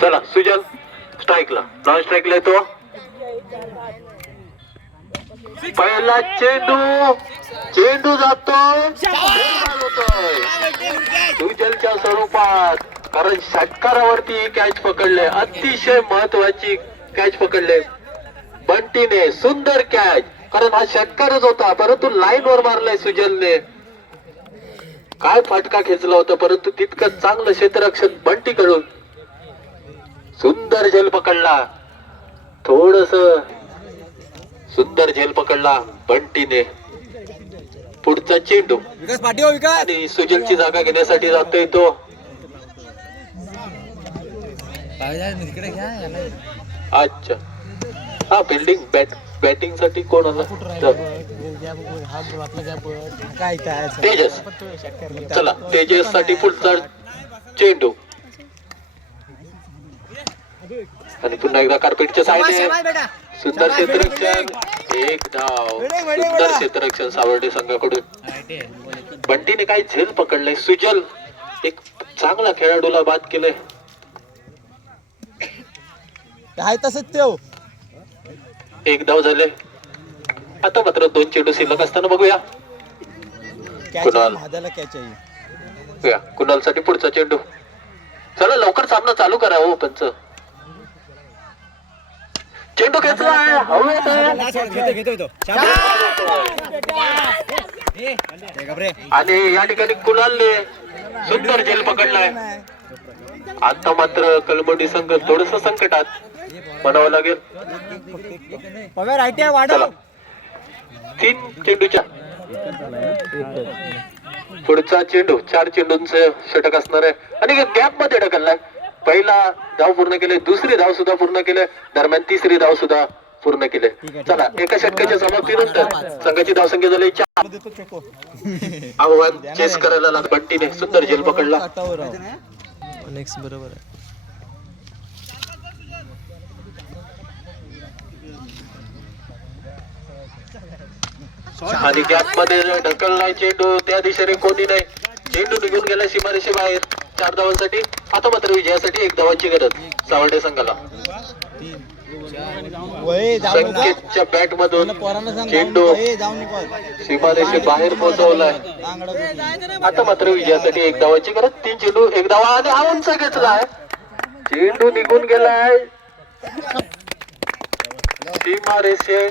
चला सुजल स्ट्राईकला, नॉन स्ट्राईकला येतो. पहिला चेंडू जातोय, सुजलच्या स्वरूपात. कारण षटकारावरती कॅच पकडले, अतिशय महत्वाची कॅच पकडले बंटीने. सुंदर कॅच, कारण हा षटकारच होता परंतु लाईन वर मारलाय सुजलने. काय फटका खेचला होता, परंतु तितकं चांगलं क्षेत्ररक्षण बंटी कडून. सुंदर झेल पकडला, थोडस सुंदर झेल पकडला बंटीने. पुढचा चेंडू आणि सुजलची जागा घेण्यासाठी जातोय तो. अच्छा, हा फिल्डिंग बॅटिंग साठी कोण आला? तेजस. चला तेजस साठी पुढचा चेंडू आणि पुन्हा एकदा कार्पेटच्या साईडने सुंदर क्षेत्ररक्षण, एक धाव. सुंदर क्षेत्ररक्षण सावर्डे संघाकडून. बंटीने काही झेल पकडलंय, सुजल एक चांगला खेळाडूला बाद केलंय. काय तसंच तेव एक धाव झाले. आता मात्र 2 चेंडू शिल्लक असताना बघूया कुणाल साठी पुढचा चेंडू. चला लवकर सामना चालू करा हो पंच. चेंडू खेचला आणि या ठिकाणी कुणालने सुंदर झेल पकडलाय. आता मात्र कलबडी संघ थोडस संकटात म्हणावं लागेल. 3 चेंडूच्या पुढचा चेंडू, 4 चेंडूंचं षटक असणार आहे आणि गॅप मध्ये ढकललाय. पहिला धाव पूर्ण केले, दुसरी धाव सुद्धा पूर्ण केले, दरम्यान तिसरी धाव सुद्धा पूर्ण केले. चला एका षटकाच्या समाप्तीनंतर संघाची धावसंख्या झाली 4. आव्हान चेस करायला लागला बंटीने. सुंदर झेल पकडला. बरोबर आहे. आणि गॅप मध्ये ढकललाय चेंडू, त्या दिशेने कोणी नाही. चेंडू निघून गेला सीमारेषे बाहेर 4 धावांसाठी. आता मात्र विजयासाठी 1 धावांची गरज सावर्डे संघाला. संकेतच्या बॅट मधून चेंडू सीमारेषे बाहेर पोहोचवलाय. आता मात्र विजयासाठी 1 धावांची गरज. 3 चेंडू 1 धावा आणि हा उंच घेतलाय. चेंडू निघून गेलाय सीमारेषे